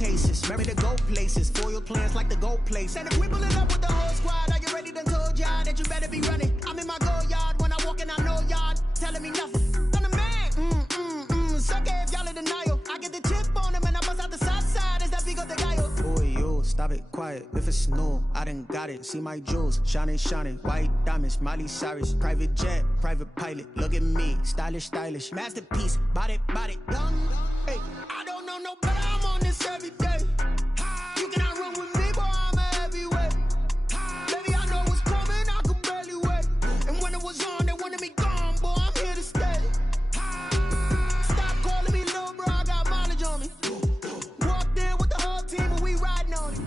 cases. Marry to go places. Foil plans like the gold place. And if we pulling up with the whole squad, are you ready to told y'all that you better be running? I'm in my go yard. When I walk in, I know y'all telling me nothing. I'm the man. Suck it if y'all in denial. I get the chip on him and I bust out the south side. Is that big of the guy? Boy, yo, stop it, quiet. If it's snow, I done got it. See my jewels, shining, shining. White diamonds, Miley Cyrus. Private jet, private pilot. Look at me, stylish, stylish. Masterpiece, body, young. Hey, I don't know no better. I'm on this every day. You cannot run with me, boy. I'm a heavyweight. Baby, I know what's coming. I could barely wait. And when it was on, they wanted me gone, boy. I'm here to stay. Stop calling me little bro. I got mileage on me. Walked in with the whole team and we riding on it.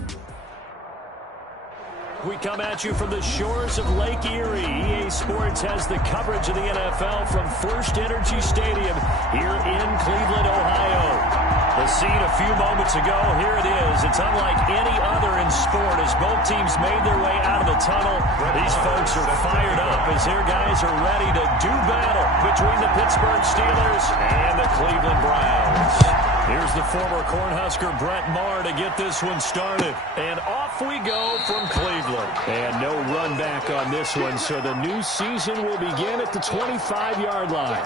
We come at you from the shores of Lake Erie. EA Sports has the coverage of the NFL from First Energy Stadium here in Cleveland, Ohio. The scene a few moments ago, here it is. It's unlike any other in sport as both teams made their way out of the tunnel. These folks are fired up as their guys are ready to do battle between the Pittsburgh Steelers and the Cleveland Browns. Here's the former Cornhusker Brett Maher to get this one started. And off we go from Cleveland. And no run back on this one, so the new season will begin at the 25-yard line.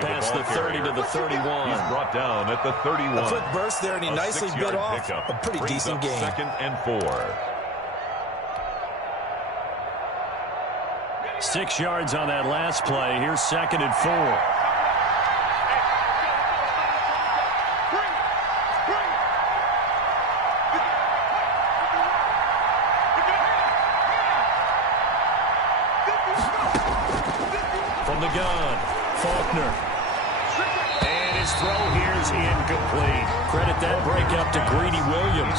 Past the 30 to the 31. He's brought down at the 31. A quick burst there, and he nicely bit off a pretty decent game. 2nd and 4. 6 yards on that last play. Here's 2nd and 4. From the gun, Faulkner. And his throw here is incomplete. Credit that breakup to Greedy Williams.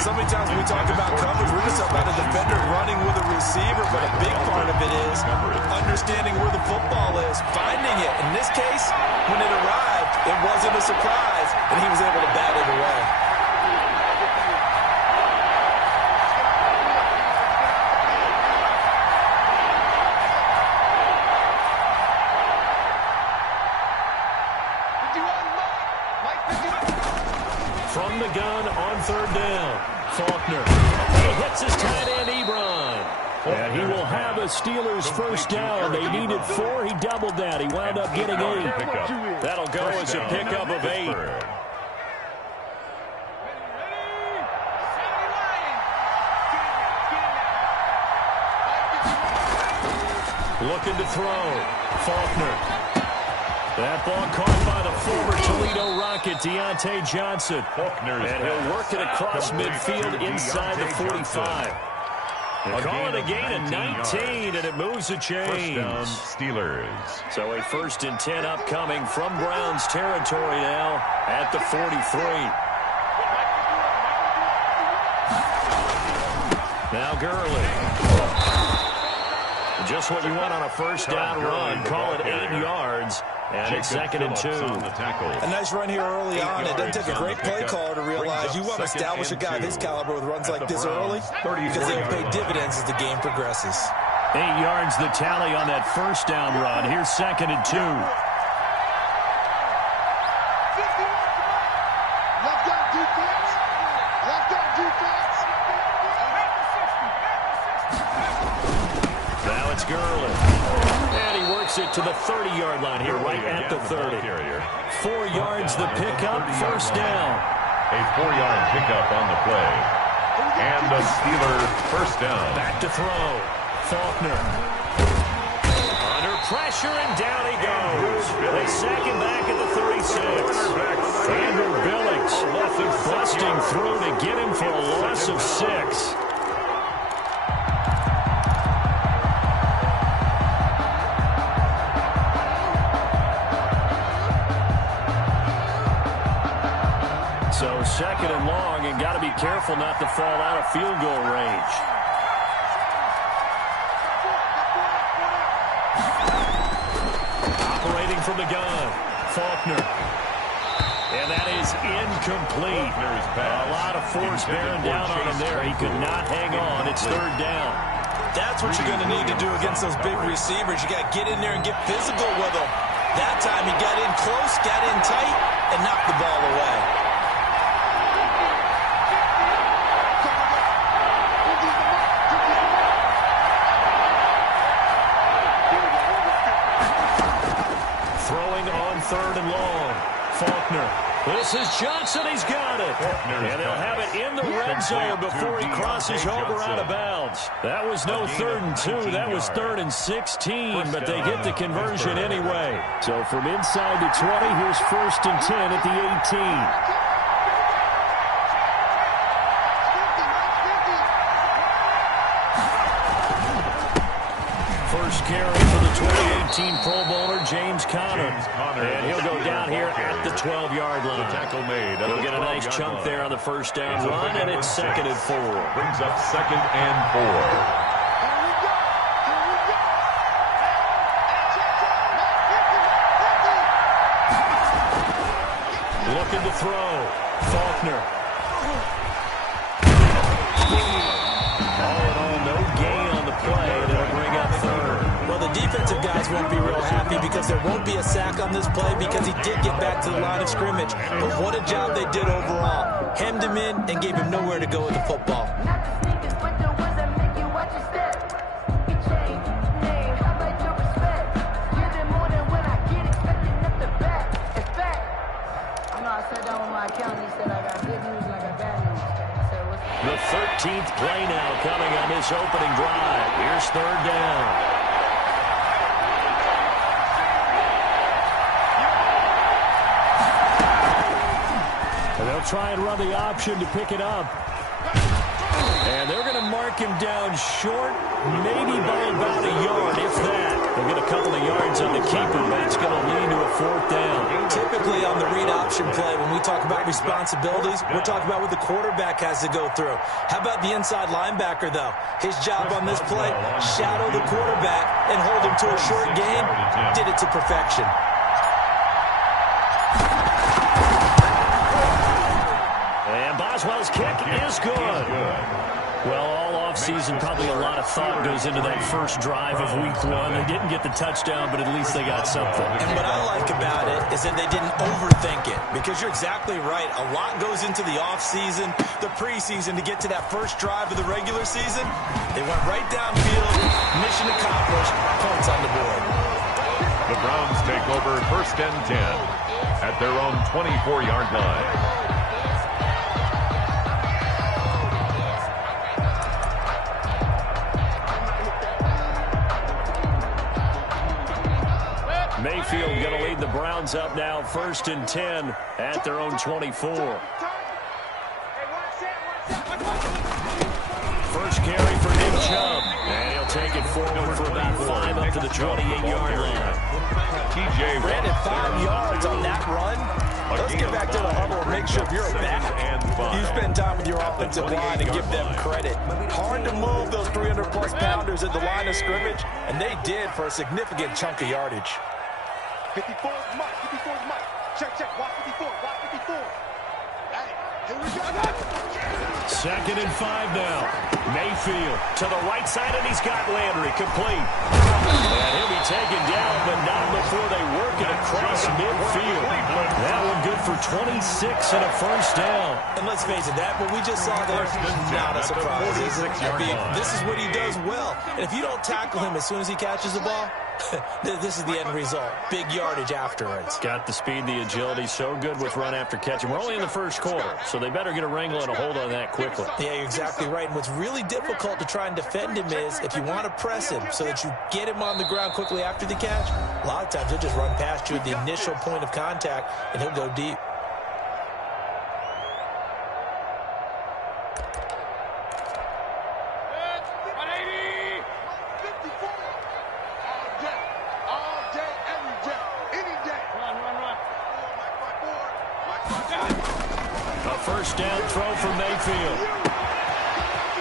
So many times when we talk about coverage, we're just talking about a defender running with a receiver, but a big part of it is understanding where the football is, finding it. In this case, when it arrived, it wasn't a surprise, and he was able to bat it away. From the gun on 3rd down, Faulkner. He hits his tight end, Ebron. And he will have a Steelers first down. They needed 4. He doubled that. He wound up getting 8. That'll go as a pickup of 8. Looking to throw. Faulkner. That ball caught by the former Toledo Rocket, Deontay Johnson. And he'll work it across midfield inside the 45. They call it a gain of 19, and it moves the chains. First down, Steelers. So a 1st and 10 upcoming from Browns territory now at the 43. Now Gurley. Just what you want on a first down run. Call it 8 yards. And it's 2nd and 2. A nice run here early on. It doesn't take a great play caller to realize you want to establish a guy of his caliber with runs like this early because they'll pay dividends as the game progresses. 8 yards the tally on that first down run. Here's 2nd and 2. Now it's Gurley. And he works it to the 30-yard line here, right at the 30. 4 yards the pickup, first down. A 4-yard pickup on the play. And the Steelers first down. Back to throw. Faulkner. Under pressure, and down he goes. They sack him back at the 36. Andrew Billings busting through to get him for a loss of 6. So second and long, and got to be careful not to fall out of field goal range. Operating from the gun, Faulkner. And that is incomplete. A lot of force bearing down on him there. He could not hang on. It's third down. That's what you're going to need to do against those big receivers. You got to get in there and get physical with them. That time he got in close, got in tight, and knocked the ball away. Throwing on third and long. Faulkner. This is Johnson. He's got it. And they'll have it in the red zone before he crosses over out of bounds. That was no 3rd and 2. That was 3rd and 16, but they get the conversion anyway. So from inside the 20, here's 1st and 10 at the 18. First carry for the 2018 Pro Bowler, James Conner. And he'll go down here at the 12-yard line. Tackle made. He'll get a nice chunk there on the first down run, and it's 2nd and 4. Brings up 2nd and 4. Looking to throw. Faulkner. All in all, no gain on the play. That'll bring up 3rd. Well, the defensive guys won't be real happy because there won't be a sack on this play because he did get back to the line of scrimmage. But what a job they did overall. Hemmed him in and gave him nowhere to go with the football. The 13th play now coming on this opening drive. Here's 3rd down. And they'll try and run the option to pick it up. And they're going to mark him down short, maybe by about a yard, if that. They'll get a couple of yards on the keeper, but it's going to lead to a 4th down. Typically on the read option play, when we talk about responsibilities, we're talking about what the quarterback has to go through. How about the inside linebacker, though? His job on this play, shadow the quarterback and hold him to a short gain. Did it to perfection. And Boswell's kick is good. Well, all offseason, probably a lot of thought goes into that first drive of week 1. They didn't get the touchdown, but at least they got something. And what I like about it is that they didn't overthink it, because you're exactly right. A lot goes into the offseason, the preseason to get to that first drive of the regular season. They went right downfield, mission accomplished, points on the board. The Browns take over 1st and 10 at their own 24-yard line. Mayfield going to lead the Browns up now, 1st and 10 at their own 24. First carry for Nick Chubb. And he'll take it forward for about 5 up to the 28-yard line. TJ Brandon, 5 yards on that run. Let's get back to the huddle and make sure if you're a back, you spend time with your offensive line and give them credit. Hard to move those 300-plus pounders at the line of scrimmage, and they did for a significant chunk of yardage. 54 is Mike. 54 is Mike. Check, check. Watch 54. Watch 54. Hey, here we go. 2nd and 5 now. Mayfield to the right side, and he's got Landry complete. And he'll be taken down, but not before they work it across midfield. That one good for 26 and a first down. And let's face it, that what we just saw there, not a surprise, is it? I mean, this is what he does well. And if you don't tackle him as soon as he catches the ball, this is the end result. Big yardage afterwards. Got the speed, the agility, so good with run after catch. And we're only in the first quarter, so they better get a wrangle and a hold on that quickly. Yeah, you're exactly right. And what's really difficult to try and defend him is if you want to press him so that you get him on the ground quickly after the catch, a lot of times he'll just run past you at the initial point of contact, and he'll go deep. first down throw for Mayfield.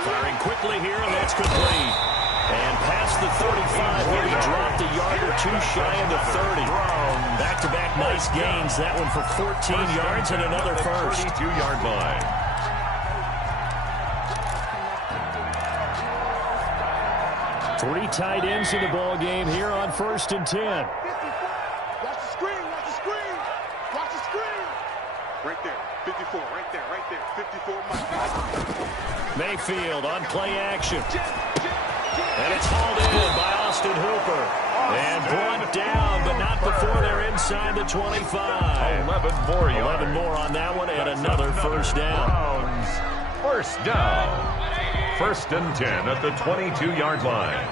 Firing quickly here, and that's complete. And past the 35 here, he dropped a yard or two shy of the 30. Back-to-back nice gains. That one for 14 yards and another first. 32-yard line. Three tight ends in the ball game here on 1st and 10. Watch the screen, watch the screen, watch the screen. Right there, 54, right there, 54. Mayfield on play action. And it's hauled in by Austin Hooper. And brought down, but not before they're inside the 25. 11 more yards. 11 more on that one, and another first down. Browns, first down. 1st and 10 at the 22-yard line.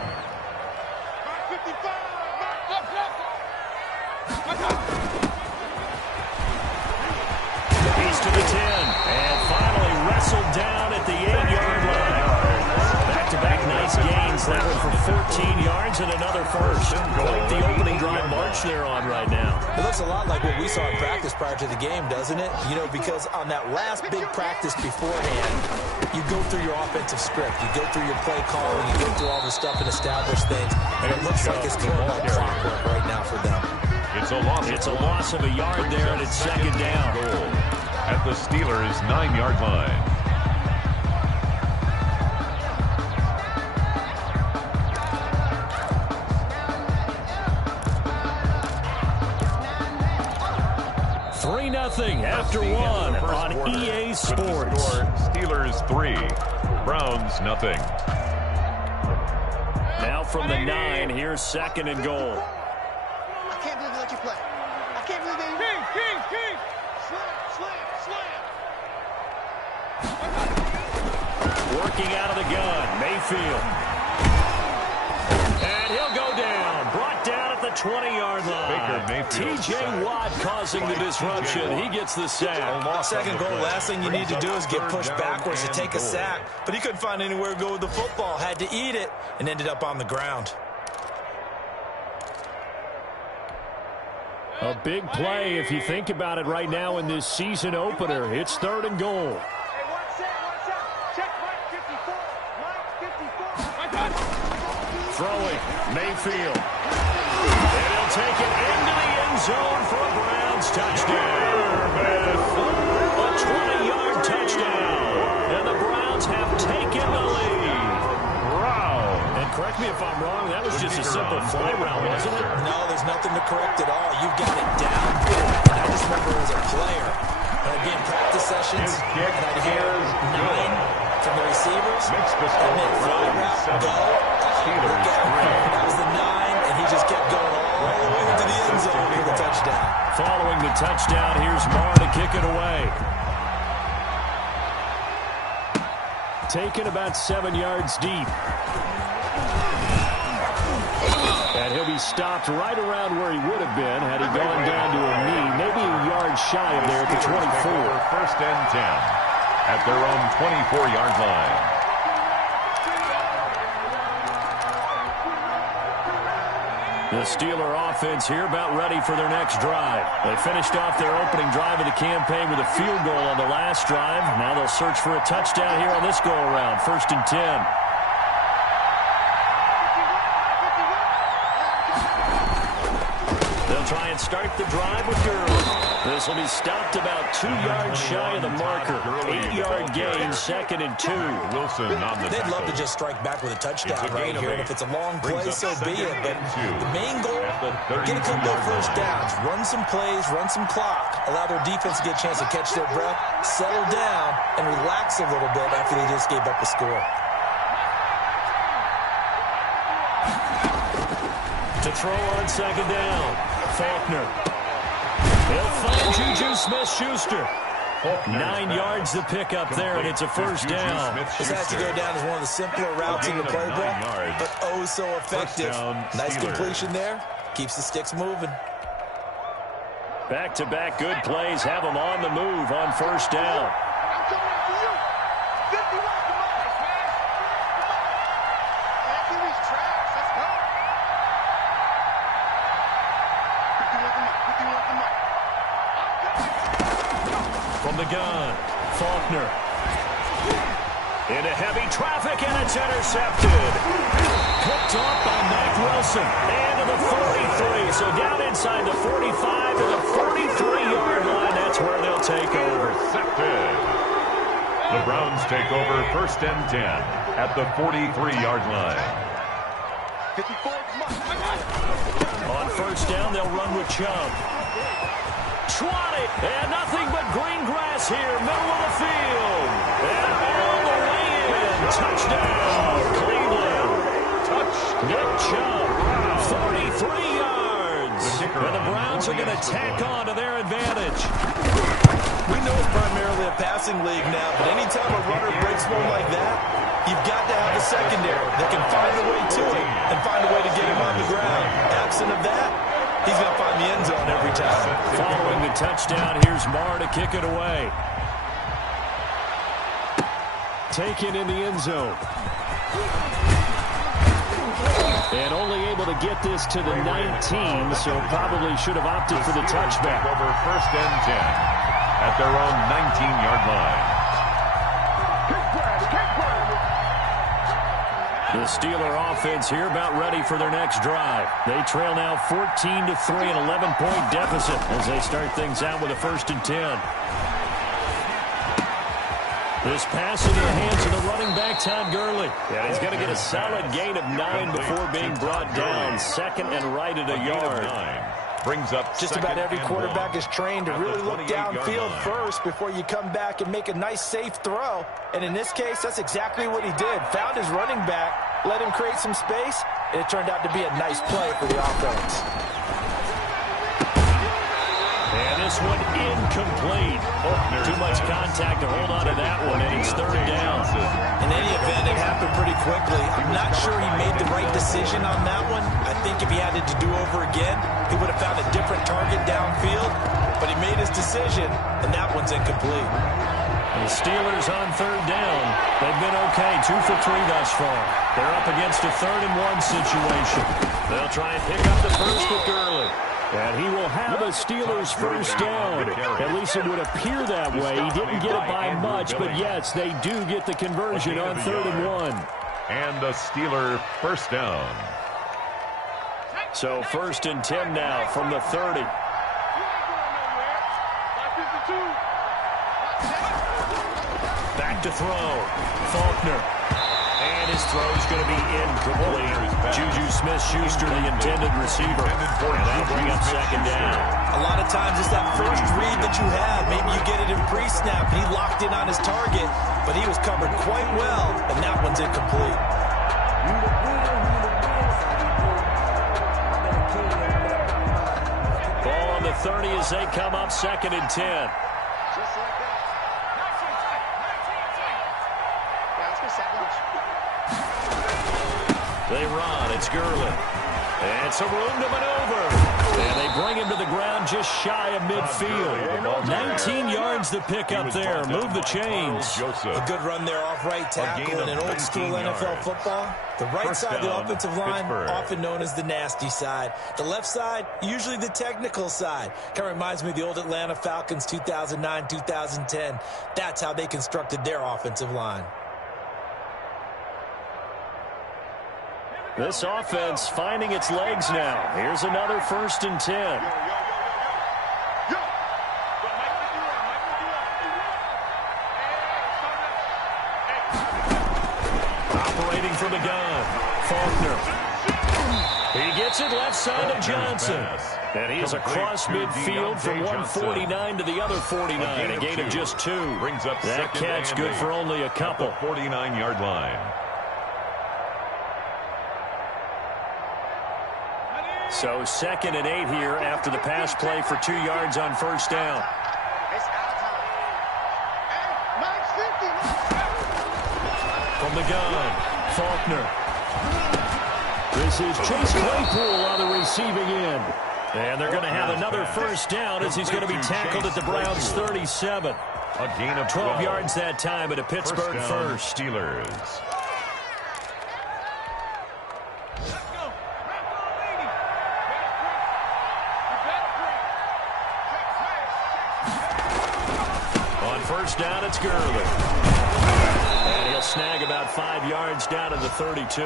He's to the 10, and finally wrestled down at the 8-yard line. Back-to-back nice gains. That one for 14 yards and another first. Quite the opening drive march they're on right now. It looks a lot like what we saw in practice prior to the game, doesn't it? You know, because on that last big practice beforehand, you go through your offensive script. You go through your play calling. You go through all the stuff and establish things. And it looks like it's going like clockwork right now for them. It's a loss of a yard there, and it's second down. Goal at the Steelers' 9-yard line. Nothing after one on EA Sports. Steelers 3, Browns nothing. Now from the 9, here's 2nd and goal. I can't believe they let you play. I can't believe they... King. Slam. Working out of the gun, Mayfield. And he'll go down. Brought down at the 20-yard line. T.J. Watt causing the disruption. He gets the sack. Second goal, last thing you need to do is get pushed backwards to take a sack. But he couldn't find anywhere to go with the football. Had to eat it and ended up on the ground. A big play if you think about it right now in this season opener. It's 3rd and goal. Hey, watch out. Check Mike 54. Mike 54. Throwing, Mayfield. And he'll take it into the end zone for a Browns touchdown. A 20-yard touchdown. And the Browns have taken the lead. And correct me if I'm wrong, that was just a simple fly route, wasn't it? No, there's nothing to correct at all. You've got it down good. And I just remember as a player, and again, practice sessions, and I'd hear 9 from the receivers. And then fly route, go. Look out. That was the 9, and he just kept going all the way into the end zone for the touchdown. Following the touchdown, here's Marr to kick it away. Taken about 7 yards deep. And he'll be stopped right around where he would have been had he gone down to a knee, maybe a yard shy of there at the 24. 1st and 10 at their own 24-yard line. The Steeler offense here about ready for their next drive. They finished off their opening drive of the campaign with a field goal on the last drive. Now they'll search for a touchdown here on this go-around. 1st and 10. They'll try and start the drive with Gurley. This will be stopped about 2 yards shy of the marker. 8-yard gain, 2nd and 2. Wilson on the They'd love to just strike back with a touchdown right here. And if it's a long play, so be it. But the main goal, get a couple of first downs. Run some plays, run some clock. Allow their defense to get a chance to catch their breath, settle down, and relax a little bit after they just gave up a score. To throw on 2nd down, Faulkner. He'll find Juju Smith-Schuster. 9 yards to pick up there, and it's a first down. This has to go down as one of the simpler routes in the playbook, but oh so effective. Nice completion there. Keeps the sticks moving. Back-to-back good plays have them on the move on 1st down. I'm coming after you. 51, come on. After these tracks, let's go. 51, come on. From the gun, Faulkner. Into heavy traffic, and it's intercepted. Picked off by Mack Wilson. And to the 43. So down inside the 45 to the 43-yard line. That's where they'll take over. Intercepted. The Browns take over 1st and 10 at the 43-yard line. 54. On 1st down, they'll run with Chubb. Swatted, and nothing but green grass here, middle of the field. And all the way in. Touchdown, Cleveland. Nick Chubb, 43 yards. And the Browns are going to tack on to their advantage. We know it's primarily a passing league now, but anytime a runner breaks one like that, you've got to have a secondary that can find a way to it and find a way to get him on the ground. Absent of that, he's going to find the end zone every time. Following the touchdown, here's Marr to kick it away. Taken in the end zone. And only able to get this to the 19, so probably should have opted for the touchback. Over 1st and 10 at their own 19-yard line. The Steeler offense here about ready for their next drive. They trail now 14-3, an 11-point deficit as they start things out with a 1st and 10. This pass into the hands of the running back, Todd Gurley. Yeah, he's going to get a solid gain of 9 before being brought down. 2nd and right at a yard. Brings up just about every quarterback is trained to really look downfield first before you come back and make a nice, safe throw. And in this case, that's exactly what he did. Found his running back, let him create some space, and it turned out to be a nice play for the offense. And this one incomplete. Too much contact to hold on to that one, and it's 3rd down. In any event, it happened pretty quickly. I'm not sure he made the right decision on that one. I think if he had it to do over again, he would have found a different target downfield. But he made his decision, and that one's incomplete. The Steelers on 3rd down. They've been okay, 2 for 3 thus far. They're up against a 3rd and 1 situation. They'll try and pick up the first with Gurley. And he will have a Steelers 1st down. At least it would appear that way. He didn't get it by much, but yes, they do get the conversion on 3rd and 1. And a Steeler 1st down. So 1st and 10 now from the 30. Back to throw. Faulkner. And his throw's going to be incomplete. Juju Smith-Schuster, the intended receiver. And that'll bring up 2nd down. A lot of times it's that first read that you have. Maybe you get it in pre-snap. He locked in on his target, but he was covered quite well, and that one's incomplete. Ball on the 30 as they come up 2nd and 10. They run. It's Gurley. And some room to maneuver. And they bring him to the ground just shy of midfield. 19 yards to pick up there. Move the chains. A good run there off right tackle in an old-school NFL football. The right side of the offensive line, often known as the nasty side. The left side, usually the technical side. Kind of reminds me of the old Atlanta Falcons 2009-2010. That's how they constructed their offensive line. This offense finding its legs now. Here's another 1st and 10. Operating from the gun. Faulkner. He gets it left side of Johnson. And he is across midfield from 149 to the other 49. A gain of just 2. That catch good for only a couple. 49-yard line. So 2nd and 8 here after the pass play for 2 yards on 1st down. From the gun, Faulkner. This is Chase Claypool on the receiving end. And they're going to have another 1st down as he's going to be tackled at the Browns' 37. A gain of 12 yards that time at a Pittsburgh 1st. Steelers. first down, it's Gurley. And he'll snag about 5 yards down to the 32.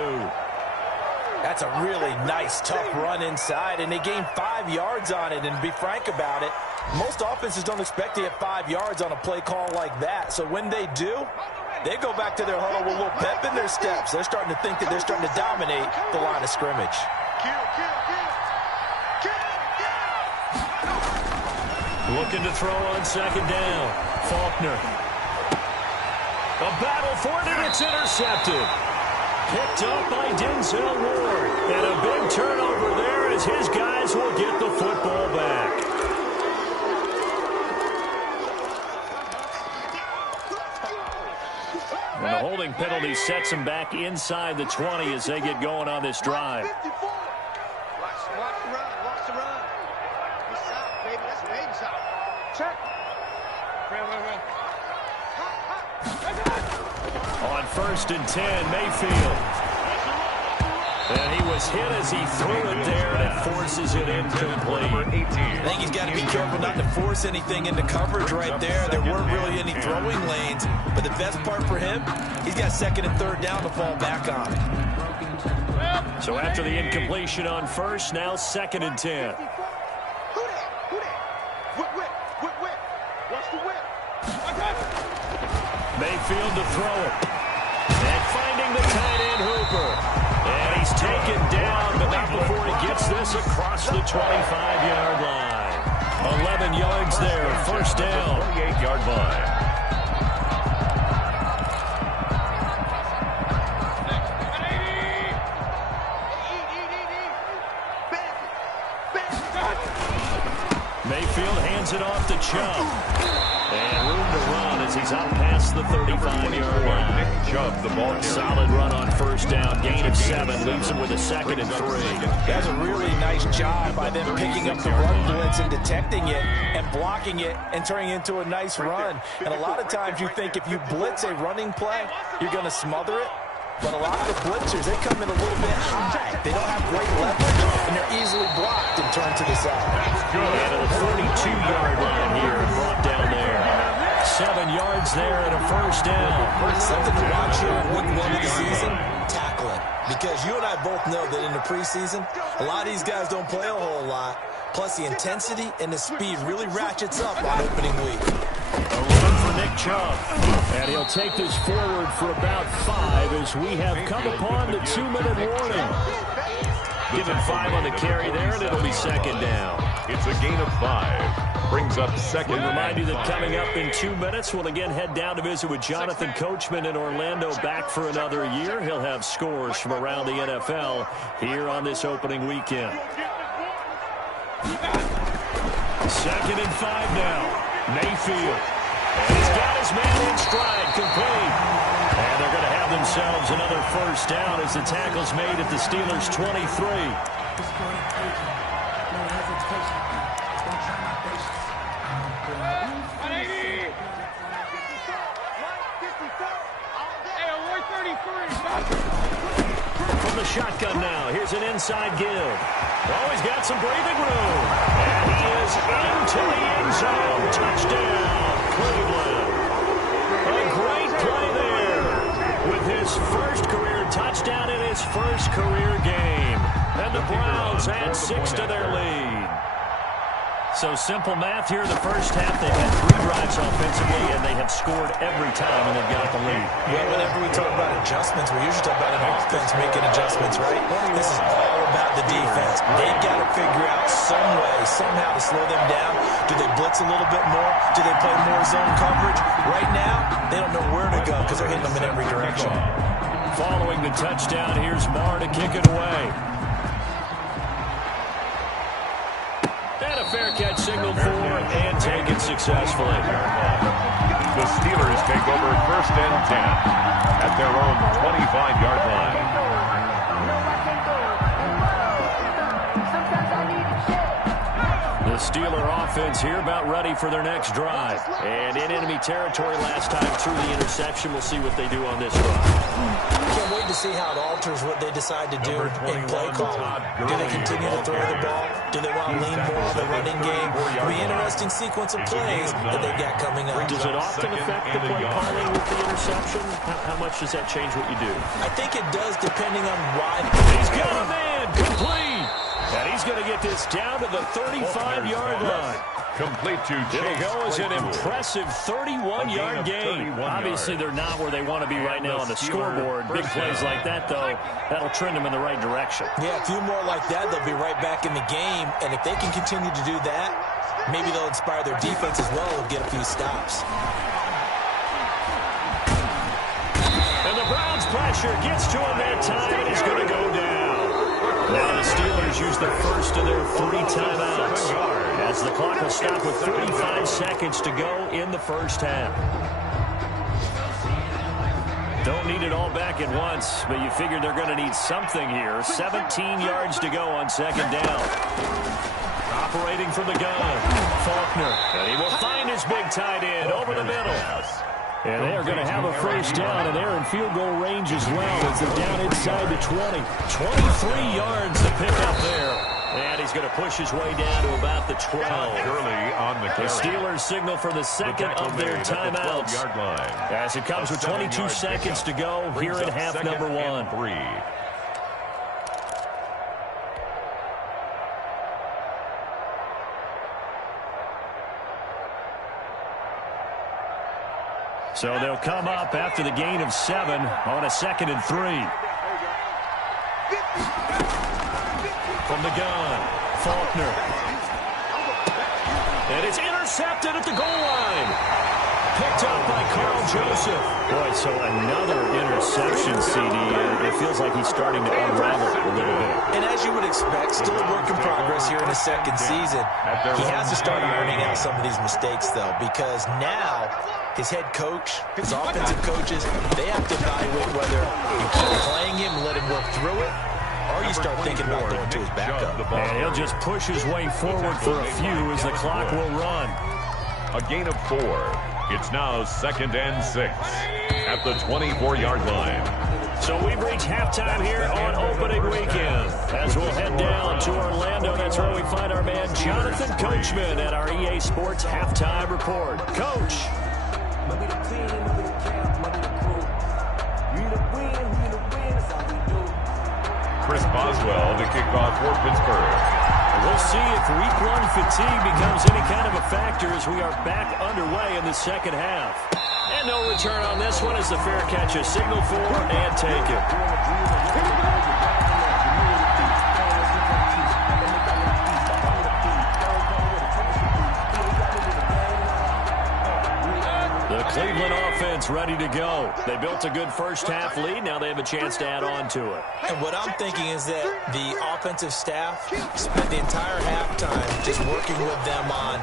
That's a really nice, tough run inside, and they gained 5 yards on it. And to be frank about it, most offenses don't expect to get 5 yards on a play call like that. So when they do, they go back to their huddle with a little pep in their steps. They're starting to think that they're starting to dominate the line of scrimmage. Looking to throw on second down. Faulkner. A battle for it, and it's intercepted. Picked up by Denzel Ward. And a big turnover there as his guys will get the football back. And the holding penalty sets them back inside the 20 as they get going on this drive. Watch the run. Watch the run. It's out, baby. That's baby's out. Check. Run. On 1st and 10, Mayfield. And he was hit as he threw it there, and it forces it incomplete. I think he's got to be careful not to force anything into coverage right there. There weren't really any throwing lanes, but the best part for him, he's got 2nd and 3rd down to fall back on. So after the incompletion on 1st, now 2nd and 10. Who that? Whip. Watch the whip. Mayfield to throw it. And finding the tight end Hooper. And he's taken down, but not before he gets this across the 25-yard line. 11 yards there, 1st down. 28-yard line. Mayfield hands it off to Chubb. And room to run as he's out past the 35-yard line. Nick Chubb, the ball carrier. Solid run on 1st down. Gain of 7. Leaves him with a 2nd and 3. That's a really nice job by them picking up the run blitz and detecting it and blocking it and turning it into a nice run. And a lot of times you think if you blitz a running play, you're going to smother it. But a lot of the blitzers, they come in a little bit high. They don't have great leverage, and they're easily blocked and turned to the side. And at a 42-yard line here and brought down there. 7 yards there and a 1st down. Something to watch here in week 1 of the season, tackling. Because you and I both know that in the preseason, a lot of these guys don't play a whole lot. Plus the intensity and the speed really ratchets up on opening week. A run for Nick Chubb. And he'll take this forward for about 5 as we have come upon the 2-minute warning. Give him 5 on the carry there, and it'll be 2nd down. It's a gain of 5. Brings up 2nd. We remind you that coming up in 2 minutes, we'll again head down to visit with Jonathan Coachman in Orlando, back for another year. He'll have scores from around the NFL here on this opening weekend. 2nd and 5 now. Mayfield. And he's got his man in stride, complete. And they're going to have themselves another 1st down as the tackle's made at the Steelers' 23. From the shotgun now, here's an inside give. Oh, he's got some breathing room. And he is into the end zone. Touchdown, Cleveland. A great play there with his first career touchdown in his first career game. And the Browns add 6 to their lead. So simple math here in the first half. They've had 3 drives offensively, and they have scored every time, and they've got the lead. Well, whenever we talk about adjustments, we usually talk about an offense making adjustments, right? This is all about the defense. They've got to figure out some way, somehow to slow them down. Do they blitz a little bit more? Do they play more zone coverage? Right now, they don't know where to go because they're hitting them in every direction. Following the touchdown, here's Marr to kick it away. Fair catch signal for and taken successfully. The Steelers take over 1st and 10 at their own 25-yard line. The Steeler offense here about ready for their next drive. And in enemy territory last time through the interception. We'll see what they do on this drive. Can't wait to see how it alters what they decide to do in play calling. Do they continue to throw the ball? Do they want to lean more on the running game? It'll be an interesting sequence of plays that they've got coming up. Does it often affect the play calling with the interception? How much does that change what you do? I think it does depending on why. He's got a man complete. And he's going to get this down to the 35-yard line. Complete to Chase. It'll go as an impressive 31-yard gain. Obviously, they're not where they want to be right now on the scoreboard. Big plays like that, though, that'll trend them in the right direction. Yeah, a few more like that, they'll be right back in the game. And if they can continue to do that, maybe they'll inspire their defense as well and get a few stops. And the Browns' pressure gets to him that time, and he's going to go down. Now the Steelers use the first of their 3 timeouts, as the clock will stop with 45 seconds to go in the first half. Don't need it all back at once, but you figure they're going to need something here. 17 yards to go on second down. Operating from the gun, Faulkner. And he will find his big tight end over the middle. And they are going to have a first down, and they're in field goal range as well as they're down inside the 20. 23 yards to pick up there. And he's going to push his way down to about the 12. The Steelers signal for the second of their timeouts as it comes with 22 seconds to go here in half number 1. So they'll come up after the gain of 7 on a 2nd and 3. From the gun, Faulkner. And it's intercepted at the goal line. Picked up by Carl Joseph. Boy, so another interception, CD. It feels like he's starting to unravel a little bit. And as you would expect, still a work in progress here in his second season. He has to start ironing out some of these mistakes, though, because now his head coach, his offensive coaches, they have to evaluate whether you keep playing him and let him work through it, or you start thinking about going to his backup. And he'll just push his way forward for a few as the clock will run. A gain of 4. It's now 2nd and 6 at the 24-yard line. So we've reached halftime here on opening weekend. As we'll head down to Orlando, that's where we find our man Jonathan Coachman at our EA Sports Halftime Report. Coach. Chris Boswell to kick off for Pittsburgh. We'll see if week 1 fatigue becomes any kind of a factor as we are back underway in the second half. And no return on this one as the fair catch is signaled for and taken. The Cleveland offense ready to go. They built a good first half lead. Now they have a chance to add on to it. And what I'm thinking is that the offensive staff spent the entire halftime just working with them on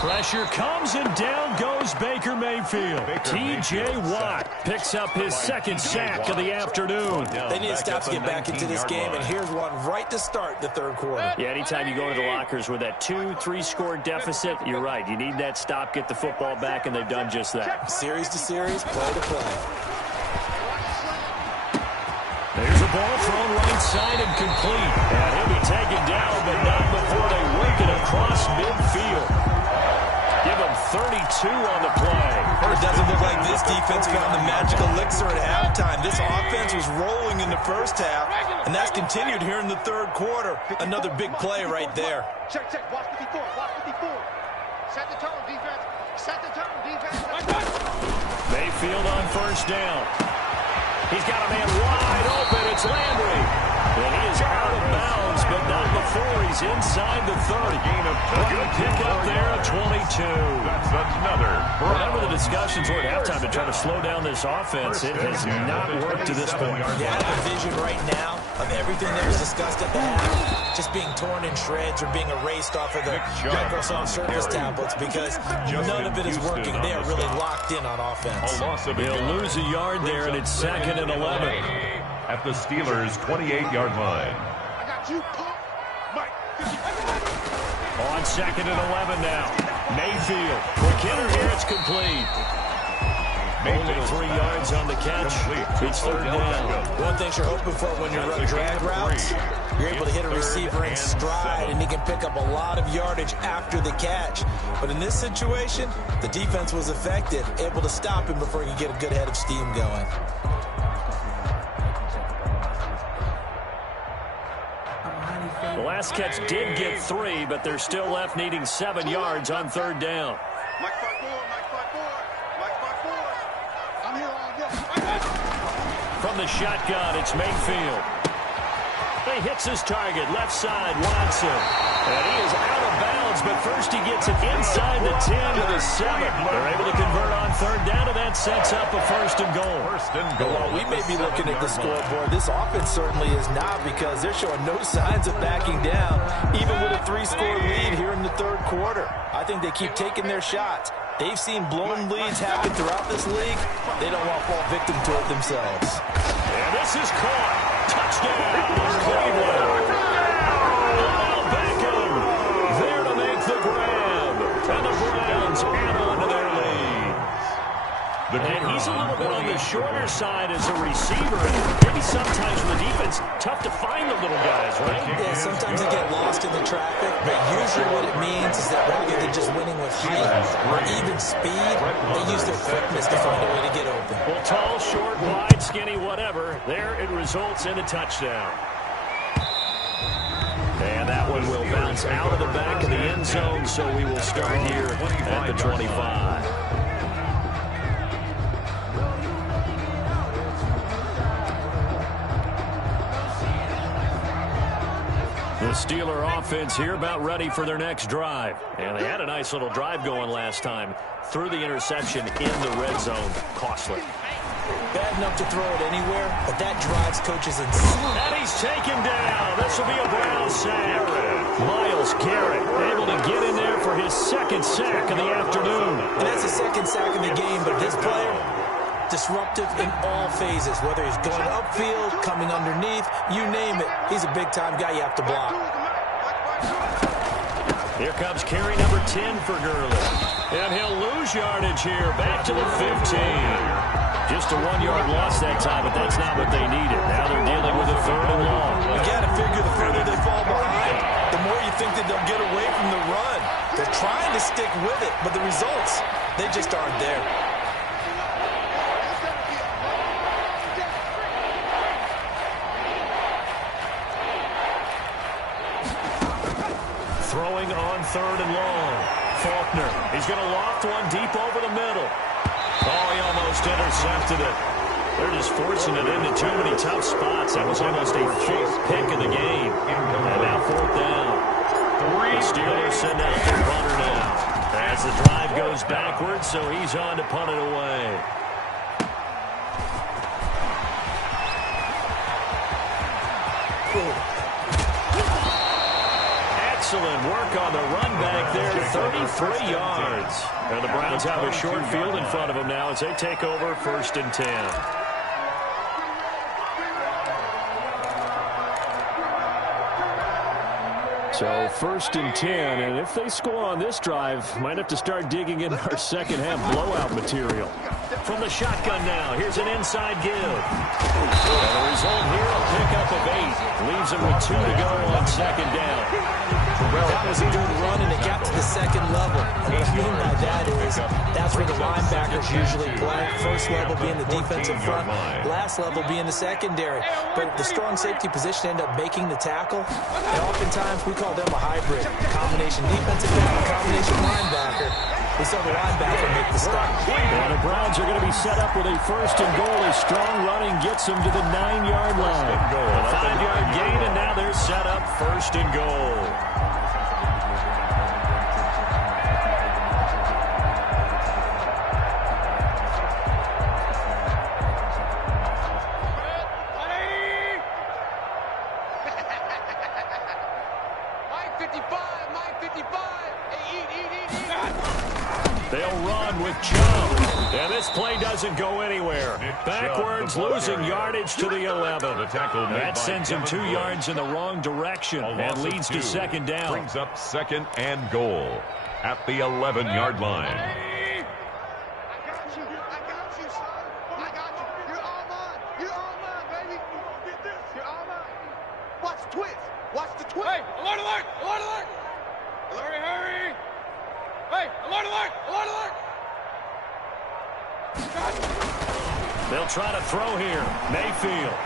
Pressure comes and down goes Baker Mayfield. T.J. Watt picks up his second sack of the afternoon. They need to stop to get back into this game, and here's one right to start the third quarter. Yeah, anytime you go into the lockers with that 2-3 score deficit, you're right. You need that stop, get the football back, and they've done just that. Series to series, play to play. There's a ball thrown right side and complete. And he'll be taken down, but not before they work it across midfield. Give him 32 on the play. It doesn't look like this defense found the magic elixir at halftime. This offense was rolling in the first half, and that's continued here in the third quarter. Another big play right there. Check. Watch 54. Watch 54. Set the tone, defense. Set the tone, defense. Mayfield on first down. He's got a man wide open. It's Landry. And he is out of bounds, but not before he's inside the 30. Good pick up there at 22. That's another. Whatever the discussions were at halftime to try to slow down this offense, it has not worked to this point. You have a vision right now of everything that was discussed at the half just being torn in shreds or being erased off of the Microsoft Surface tablets because none of it is working. They are really locked in on offense. They'll lose a yard there, and it's 2nd and 11. At the Steelers' 28-yard line. I got you, Mike. On It's 2nd and 11 now. Mayfield. Quick hitter here. It's complete. Only 3 yards on the catch. It's 3rd down. One thing you're hoping for when you run drag routes, you're able to hit a receiver in stride, and he can pick up a lot of yardage after the catch. But in this situation, the defense was effective, able to stop him before he could get a good head of steam going. The last catch did get 3, but they're still left needing 7 yards on 3rd down. Mike 5-4, Mike 5-4, Mike 5-4. I'm here all day. From the shotgun, it's Mayfield. He hits his target, left side, Watson. And he is out of bounds, but first he gets it inside the 10 to the 7. They're able to convert on 3rd down, and that sets up a 1st and goal. While we may be looking at the scoreboard, this offense certainly is not, because they're showing no signs of backing down, even with a 3-score lead here in the 3rd quarter. I think they keep taking their shots. They've seen blown leads happen throughout this league. They don't want to fall victim to it themselves. And this is caught. Touchdown, Cleveland. Beckham there to make the grab. And the Browns add on to their lead. And he's a little bit on the shorter side as a receiver. And maybe sometimes for the defense, tough to find the little guys, right? Yeah, sometimes they get lost in the traffic, but usually what it means is that rather than just winning with height or even speed, they use their quickness to find a way to get open. Well, tall, short, wide, skinny, whatever. There it results in a touchdown. And that one will bounce out of the back of the end zone, so we will start here at the 25. The Steeler offense here about ready for their next drive. And they had a nice little drive going last time. Threw the interception in the red zone. Costly. Bad enough to throw it anywhere, but that drives coaches insane. And he's taken down. This will be a Brown sack. Myles Garrett able to get in there for his 2nd sack of the afternoon. And that's the 2nd sack of the game, but this player, disruptive in all phases, whether he's going upfield, coming underneath, you name it. He's a big-time guy you have to block. Here comes carry number 10 for Gurley. And he'll lose yardage here, back to the 15. Just a 1-yard loss that time, but that's not what they needed. Now they're dealing with a 3rd and long. You got to figure the further they fall behind, the more you think that they'll get away from the run. They're trying to stick with it, but the results, they just aren't there. Throwing on 3rd and long. Faulkner, he's going to loft one deep over the middle. Oh, he almost intercepted it. They're just forcing it into too many tough spots. That was almost a 4th pick of the game. And now 4th down. The Steelers send out their punter now. As the drive goes backwards, so he's on to punt it away. Excellent work on the run back there, 33 yards. And the Browns have a short field in front of them now as they take over 1st and 10. So 1st and 10, and if they score on this drive, might have to start digging in our second half blowout material. From the shotgun now, here's an inside give. And the result here, a pickup of 8. Leaves them with 2 to go on 2nd down. That was a good run, and it got to the 2nd level. And what I mean by that is that's where the linebackers usually play. 1st level being the defensive front, last level being the secondary. But the strong safety position ended up making the tackle. And oftentimes we call them a hybrid. Combination defensive back, combination linebacker. We saw the linebacker make the stop. And the Browns are going to be set up with a 1st and goal as strong running gets them to the 9-yard line. A 5-yard gain, and now they're set up 1st and goal. They'll run with Chubb. And this play doesn't go anywhere. Backwards, losing yardage to the 11. That sends him 2 yards in the wrong direction and leads to second down. Brings up second and goal at the 11-yard line. Watch the twist. Hey, alert, alert, alert, alert. Hurry, hurry. Hey, alert, alert, alert, alert. They'll try to throw here. Mayfield.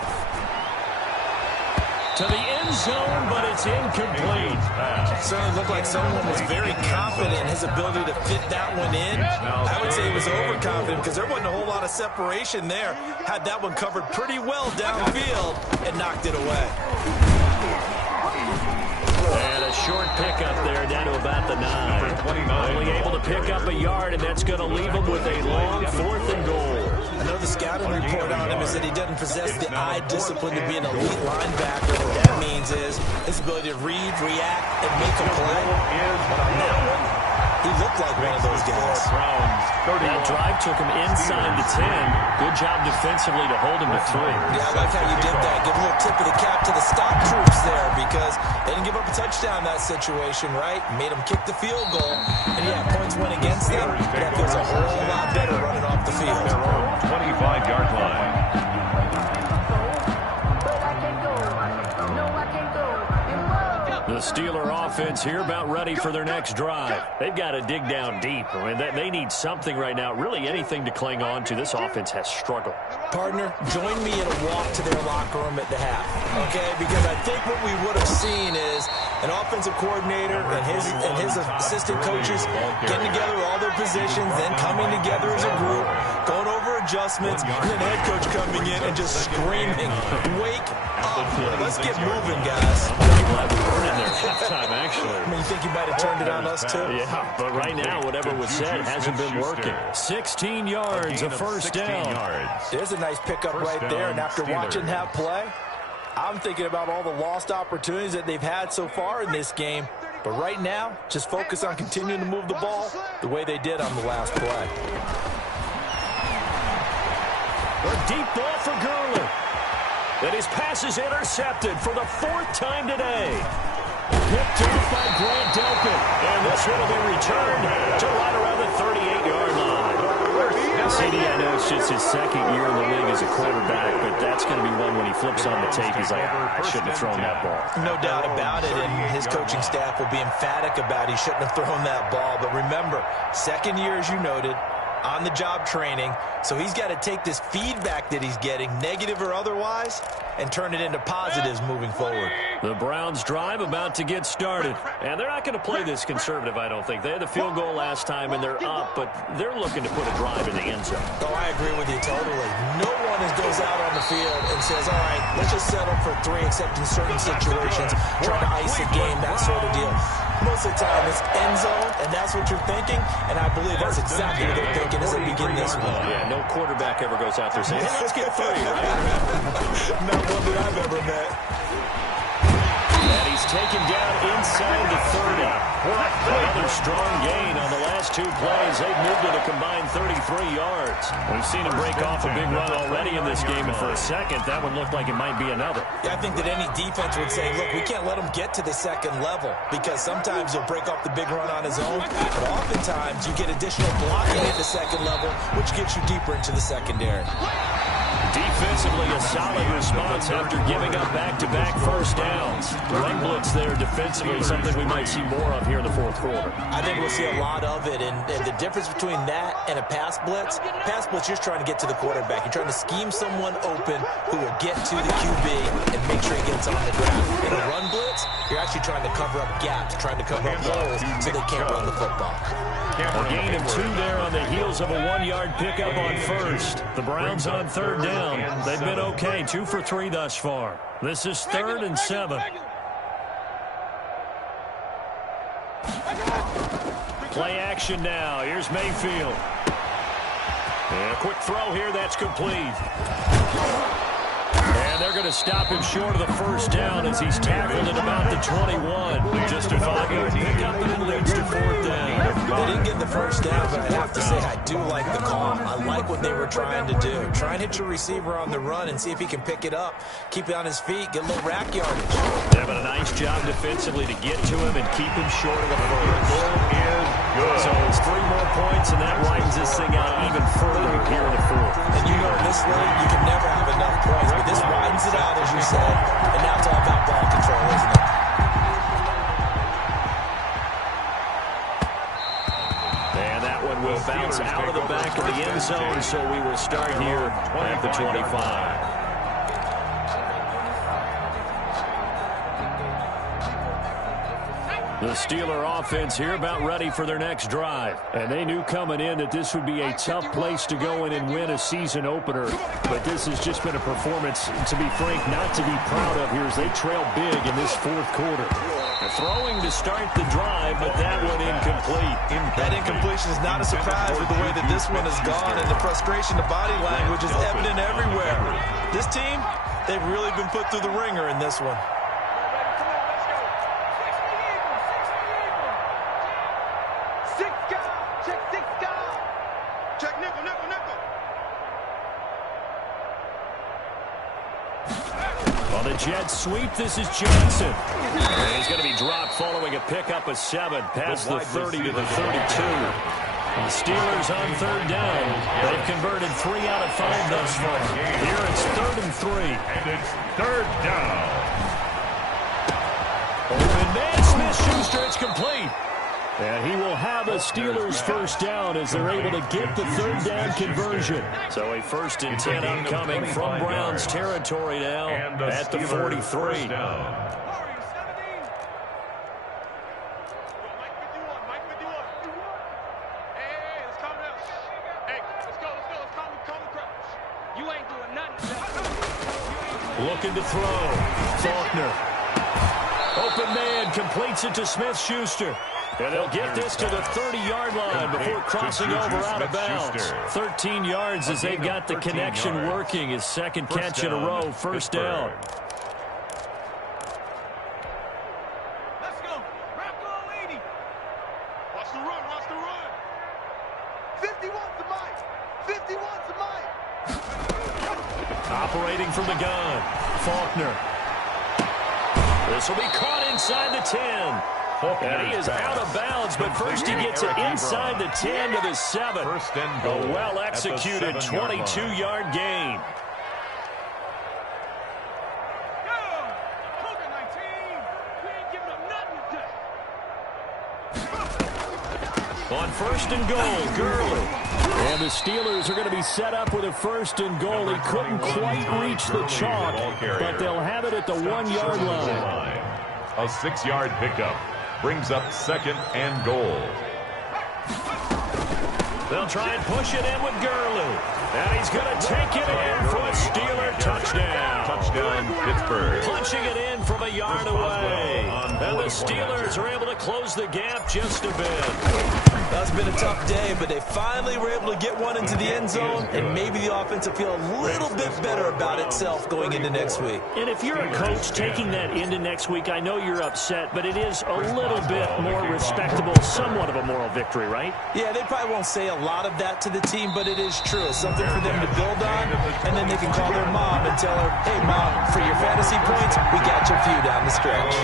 To the end zone, but it's incomplete. It certainly looked like someone was very confident in his ability to fit that one in. I would say he was overconfident because there wasn't a whole lot of separation there. Had that one covered pretty well downfield and knocked it away. And a short pickup there down to about the 9. Only able to pick up a yard, and that's going to leave him with a long 4th and goal. I know the scouting report on him is that he doesn't possess the eye discipline to be an elite linebacker. What that means is his ability to read, react, and make a play. But on that one, he looked like one of those guys. That drive took him inside the 10. Good job defensively to hold him to 3. Yeah, I like how you did that. Give a little tip of the cap to the stock troops there because they didn't give up a touchdown in that situation, right? Made them kick the field goal. And, yeah, points went against them, but that feels a whole lot better running off the field. Their own 25-yard line. The Steeler offense here about ready for their next drive. They've got to dig down deep. I mean, they need something right now, really anything to cling on to. This offense has struggled. Partner, join me in a walk to their locker room at the half, okay? Because I think what we would have seen is an offensive coordinator and his assistant coaches getting together all their positions, then coming together as a group, going over adjustments, and then head coach coming in and just screaming, "Wake up! Let's get moving, guys." In their halftime, actually. I mean, you think you might have turned it on us, too? Yeah, but right now, whatever was said hasn't been working. 16 yards, a first down. There's a nice pickup right there, and after watching that play, I'm thinking about all the lost opportunities that they've had so far in this game. But right now, just focus on continuing to move the ball the way they did on the last play. A deep ball for Gurley. And his pass is intercepted for the 4th time today. Picked off by Grant Delpit. And this one will be returned to right around the 38-yard line. CD, I know it's just his 2nd year in the league as a quarterback, but that's going to be one when he flips on the tape. He's like, I shouldn't have thrown that ball. No doubt about it, and his coaching staff will be emphatic about he shouldn't have thrown that ball. But remember, 2nd year, as you noted, on-the-job training, so he's got to take this feedback that he's getting, negative or otherwise, and turn it into positives moving forward. The Browns drive about to get started, and they're not going to play this conservative, I don't think. They had the field goal last time, and they're up, but they're looking to put a drive in the end zone. Oh, I agree with you totally. No one goes out on the field and says, all right, let's just settle for 3, except in certain situations, trying to ice a game, that sort of deal. Most of the time, it's end zone, and that's what you're thinking, and I believe that's exactly what they're thinking as they begin this one. Yeah, no quarterback ever goes out there saying, hey, let's get 3, right? Not one that I've ever met. And he's taken down inside the 30. Another strong gain on the last 2 plays. They've moved it a combined 33 yards. We've seen him break off a big run already in this game, and for a second, that one looked like it might be another. Yeah, I think that any defense would say, look, we can't let him get to the 2nd level because sometimes he'll break off the big run on his own, but oftentimes you get additional blocking at the 2nd level, which gets you deeper into the secondary. Defensively, a solid response after giving up back-to-back first downs. Run blitz there defensively, something we might see more of here in the 4th quarter. I think we'll see a lot of it, and the difference between that and a pass blitz, you're trying to get to the quarterback. You're trying to scheme someone open who will get to the QB and make sure he gets on the ground. In a run blitz, you're actually trying to cover up gaps, trying to cover up holes so they can't run the football. A gain of 2 there on the heels of a 1-yard pickup on first. The Browns on 3rd down. They've been okay, 2 for 3 thus far. This is 3rd and 7. Play action now. Here's Mayfield. And a quick throw here. That's complete. And they're going to stop him short of the first down as he's tackled at about the 21. Just a 5-yard pickup, and it leads to 4th down. They didn't get the first down, but I have to say I do like the call. I like what they were trying to do. Try and hit your receiver on the run and see if he can pick it up, keep it on his feet, get a little rack yardage. They're having a nice job defensively to get to him and keep him short of the first. Goal is good. So it's 3 more points, and that widens this thing out even further here in the fourth. And you know in this league, you can never have enough points, but this widens it out, as you said, and now it's all about ball control, isn't it? Will bounce out of the back of the end zone, so we will start here at the 25. The Steeler offense here about ready for their next drive. And they knew coming in that this would be a tough place to go in and win a season opener. But this has just been a performance, to be frank, not to be proud of here as they trail big in this fourth quarter. Throwing to start the drive, but that one incomplete. That incompletion is not a surprise with the way that this one has gone, and the frustration, the body language is evident everywhere. This team, they've really been put through the ringer in this one. On the jet sweep, this is Johnson. And he's going to be dropped following a pickup of 7 past the 30 to the 32. The Steelers on third down. They've converted 3 out of 5 thus far. Here it's 3rd and 3. And it's 3rd down. Open man, Smith-Schuster, it's complete. And he will have a Steelers first down as they're able to get the 3rd down conversion. So a 1st and 10 upcoming from Browns territory now at the 43. Looking to throw. Faulkner. Open man completes it to Smith-Schuster. And they'll get this to the 30-yard line before crossing over out of bounds. 13 yards as they've got the connection working. His second catch in a row, first down. Let's go. Rock on, lady. Watch the run. Watch the run. 51's the mic. 51's the mic. Operating from the gun. Faulkner. This will be caught inside the 10. And he is out of bounds, but first he gets it inside the 10 to the 7. First and goal. A well-executed 22-yard gain. On 1st and goal, Gurley. And the Steelers are going to be set up with a 1st and goal. He couldn't quite reach the chalk, but they'll have it at the 1-yard line. A 6-yard pickup brings up 2nd and goal. They'll try and push it in with Gurley. And he's going to take it in for a Steeler touchdown. Touchdown, Pittsburgh. Punching it in from a yard away. And the Steelers are able to close the gap just a bit. That's been a tough day, but they finally were able to get one into the end zone, and maybe the offense will feel a little bit better about itself going into next week. And if you're a coach taking that into next week, I know you're upset, but it is a little bit more respectable, somewhat of a moral victory, right? Yeah, they probably won't say a lot of that to the team, but it is true. It's something for them to build on, and then they can call their mom and tell her, hey, Mom, for your fantasy points, we got you a few down the stretch.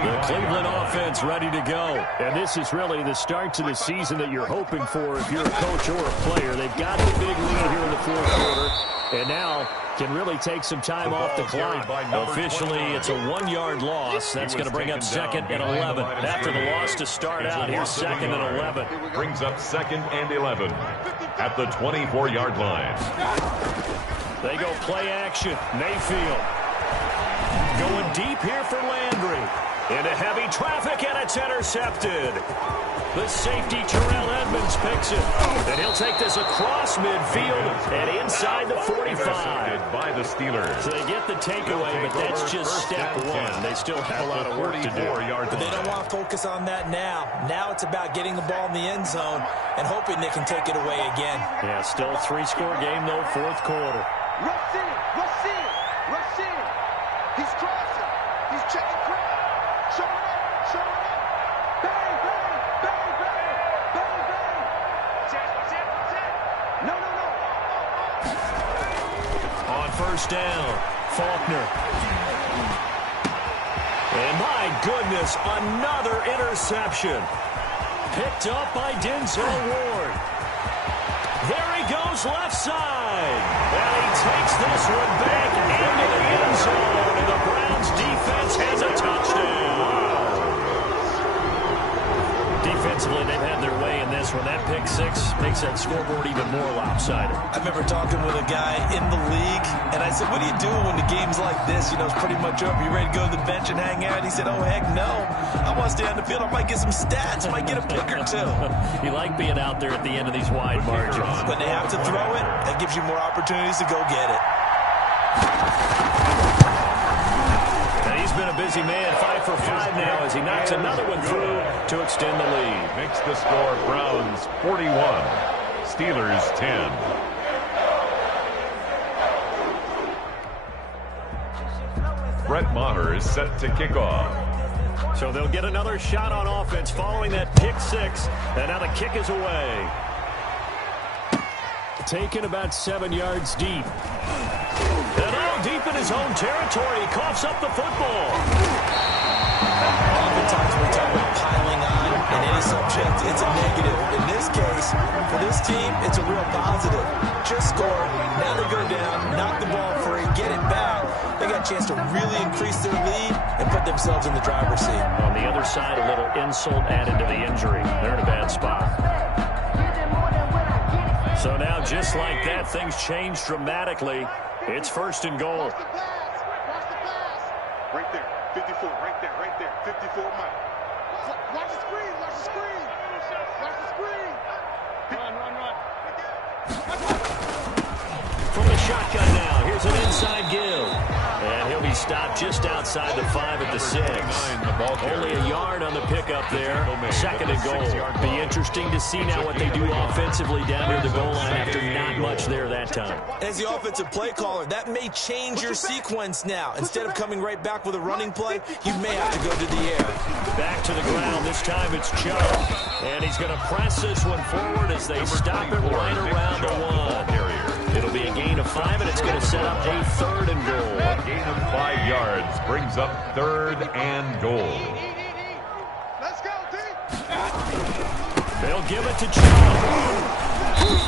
The Cleveland offense ready to go. And this is really the start to the season that you're hoping for if you're a coach or a player. They've got the big lead here in the fourth quarter, and now can really take some time off the clock. Officially, it's a 1-yard loss. That's going to bring up 2nd and 11. After the loss to start out, here's 2nd and 11. Brings up 2nd and 11 at the 24-yard line. They go play action. Mayfield going deep here for Landry. Into heavy traffic, and it's intercepted. The safety, Terrell Edmonds, picks it. And he'll take this across midfield and inside the 45. By the Steelers. So they get the takeaway, but that's just step one. They still have a lot of work to do. But they don't want to focus on that now. Now it's about getting the ball in the end zone and hoping they can take it away again. Yeah, still a 3-score game, though, fourth quarter. Rush in, rush in, rush in. He's crossing. He's checking crowd. Showing up, showing up. Bang, bang, bang, bang, bang, bang. first down. Faulkner. And my goodness, another interception. Picked up by Denzel Ward. There he goes left side. And he takes this one back into the end zone. And the Browns defense has a touchdown. Defensively, they've had their way in this one. That pick six makes that scoreboard even more lopsided. I remember talking with a guy in the league, and I said, what do you do when the game's like this? You know, it's pretty much over. You ready to go to the bench and hang out? He said, oh, heck no. I want to stay on the field. I might get some stats. I might get a pick or two. You like being out there at the end of these wide margins. When they have to throw it, that gives you more opportunities to go get it. He's been a busy man, 5 for 5 now as he knocks another one through to extend the lead. Makes the score Browns 41, Steelers 10. Brett Maher is set to kick off. So they'll get another shot on offense following that pick six, and now the kick is away. Taken about 7 yards deep. And all deep in his own territory, he coughs up the football. Oftentimes we talk about piling on in any subject, it's a negative. In this case, for this team, it's a real positive. Just scored, now they go down, knock the ball free, get it back. They got a chance to really increase their lead and put themselves in the driver's seat. On the other side, a little insult added to the injury. They're in a bad spot. So now, just like that, things change dramatically. It's first and goal. Watch the pass. Watch the pass. Right there. 54. Right there. Right there. 54 Mike. Watch the screen. Watch the screen. Watch the screen. Run. From the shotgun now. Here's an inside give. And he'll be stopped just outside the 5 at the 6. Only a yard on the pickup there. Second and goal. Be interesting to see now what they do offensively down near the goal line after not much there that time. As the offensive play caller, that may change your sequence now. Instead of coming right back with a running play, you may have to go to the air. Back to the ground. This time it's Chubb. And he's going to press this one forward as they stop it right around the 1. It'll be a gain of 5, and it's going to set up a 3rd and goal. A gain of 5 yards brings up 3rd and goal. Let's go, D. They'll give it to Chubb.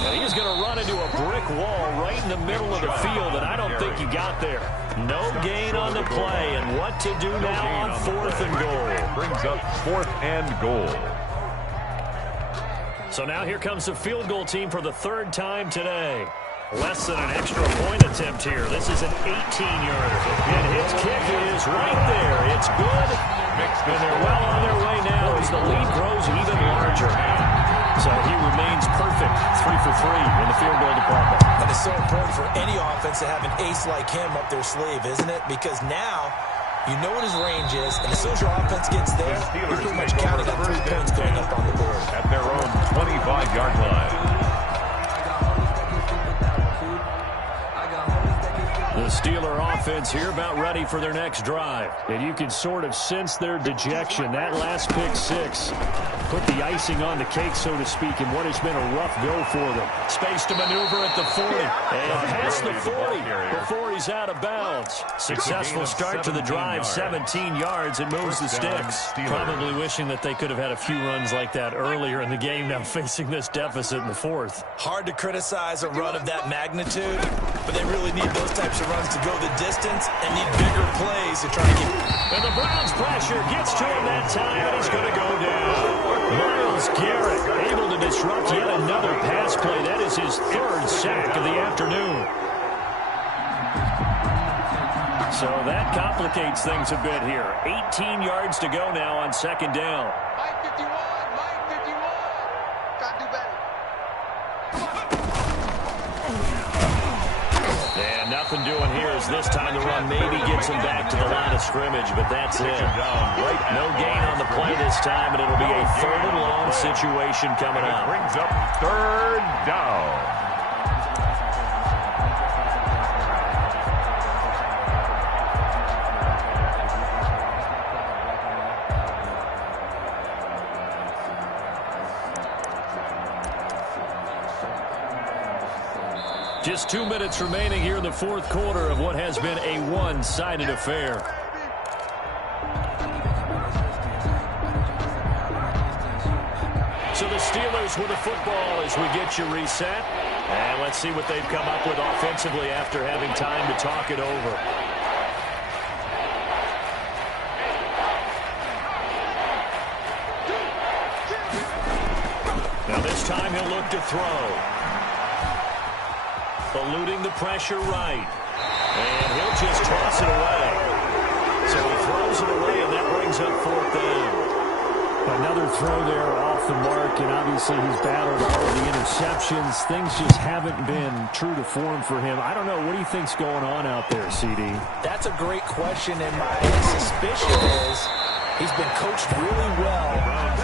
And he's going to run into a brick wall right in the middle of the field, and I don't think he got there. No gain on the play, and what to do now on 4th and goal. Brings up 4th and goal. So now here comes the field goal team for the 3rd time today. Less than an extra point attempt here. This is an 18-yarder. And his kick is right there. It's good. And they're well on their way now as the lead grows even larger. So he remains perfect, 3 for 3 in the field goal department. And it's so important for any offense to have an ace like him up their sleeve, isn't it? Because now you know what his range is, and as soon as your offense gets there, you're pretty much counting on 3 points going up on the board. At their own 25-yard line. The Steeler offense here about ready for their next drive. And you can sort of sense their dejection. That last pick six put the icing on the cake, so to speak, in what has been a rough go for them. Space to maneuver at the 40. And past the 40 before he's out of bounds. Successful start to the drive, 17 yards, and moves the sticks. Probably wishing that they could have had a few runs like that earlier in the game, now facing this deficit in the 4th. Hard to criticize a run of that magnitude, but they really need those types of runs to go the distance and need bigger plays to try to get. And the Browns pressure gets to him that time, and he's going to go down. Myles Garrett able to disrupt yet another pass play. That is his 3rd sack of the afternoon. So that complicates things a bit here. 18 yards to go now on 2nd down. Mike 51. Gotta do better. And nothing doing here as this time the run maybe gets him back to the line of scrimmage, but that's it. No gain on the play this time, and it'll be a 3rd and long situation coming up. Brings up 3rd down. Just 2 minutes remaining here in the fourth quarter of what has been a one-sided affair. So the Steelers with the football as we get you reset. And let's see what they've come up with offensively after having time to talk it over. Now this time he'll look to throw. Eluding the pressure right. And he'll just toss it away. So he throws it away, and that brings up fourth down. Another throw there off the mark, and obviously he's battled all of the interceptions. Things just haven't been true to form for him. I don't know. What do you think's going on out there, CD? That's a great question, and my suspicion is he's been coached really well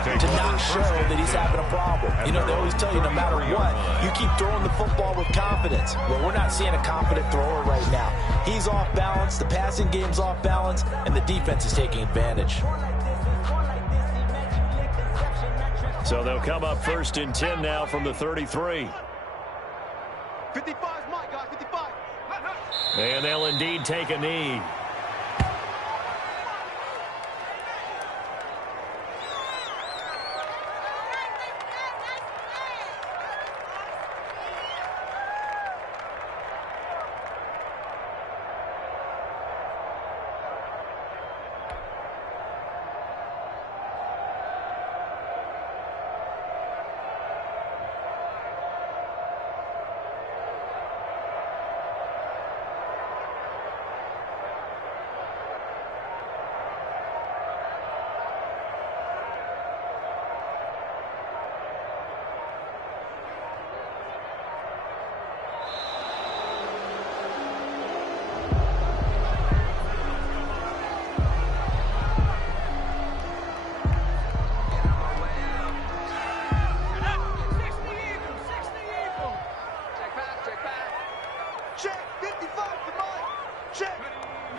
to not show that he's having a problem. You know, they always tell you no matter what, you keep throwing the football with confidence. Well, we're not seeing a confident thrower right now. He's off balance, the passing game's off balance, and the defense is taking advantage. So they'll come up 1st and 10 now from the 33. 55 is mine, guys, 55. And they'll indeed take a knee.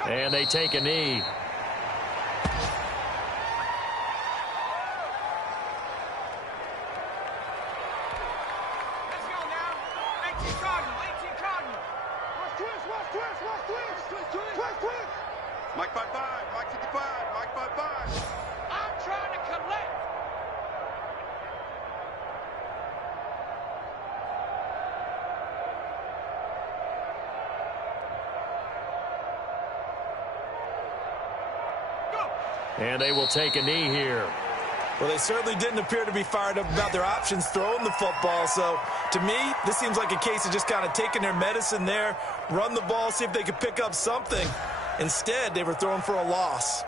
And they take a knee. Let's go now. 18 Cardinal, 18 Cardinal. Twist. Mike 55, Mike 55, Mike 55. I'm trying to collect. And they will take a knee here. Well, they certainly didn't appear to be fired up about their options throwing the football. So, to me, this seems like a case of just kind of taking their medicine there, run the ball, see if they could pick up something. Instead, they were throwing for a loss.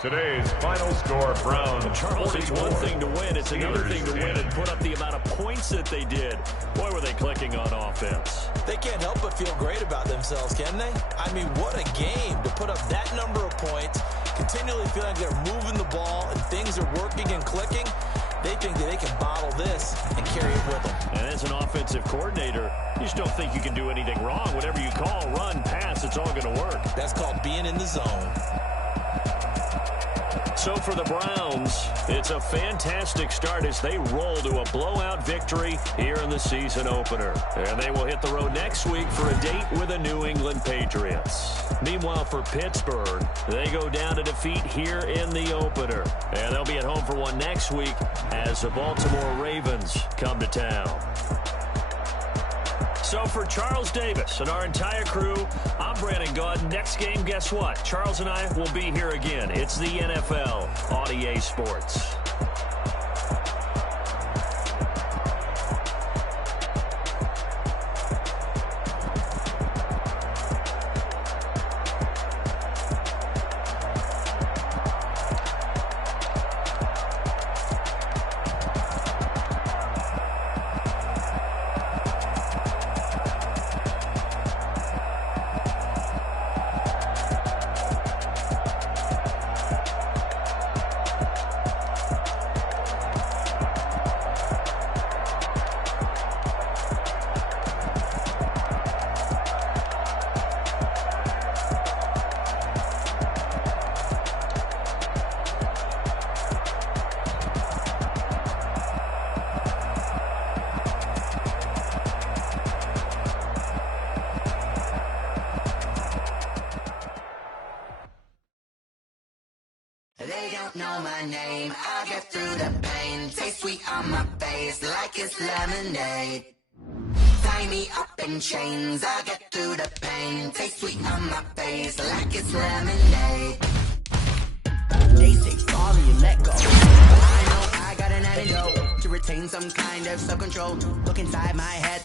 Today's final score, Browns. Charles, it's one thing to win. It's another thing to win and put up the amount of points that they did. Boy, were they clicking on offense. They can't help but feel great about themselves, can they? I mean, what a game to put up that number of points, continually feeling like they're moving the ball and things are working and clicking. They think that they can bottle this and carry it with them. And as an offensive coordinator, you just don't think you can do anything wrong. Whatever you call, run, pass, it's all going to work. That's called being in the zone. So for the Browns, it's a fantastic start as they roll to a blowout victory here in the season opener. And they will hit the road next week for a date with the New England Patriots. Meanwhile, for Pittsburgh, they go down to defeat here in the opener. And they'll be at home for one next week as the Baltimore Ravens come to town. So for Charles Davis and our entire crew, I'm Brandon Gaudin. Next game, guess what? Charles and I will be here again. It's the NFL on EA Sports. don't know my name. I'll get through the pain. Taste sweet on my face like it's lemonade. Tie me up in chains. I'll get through the pain. Taste sweet on my face like it's lemonade. They say sorry and let go. I know I got an antidote to retain some kind of self-control. Look inside my head.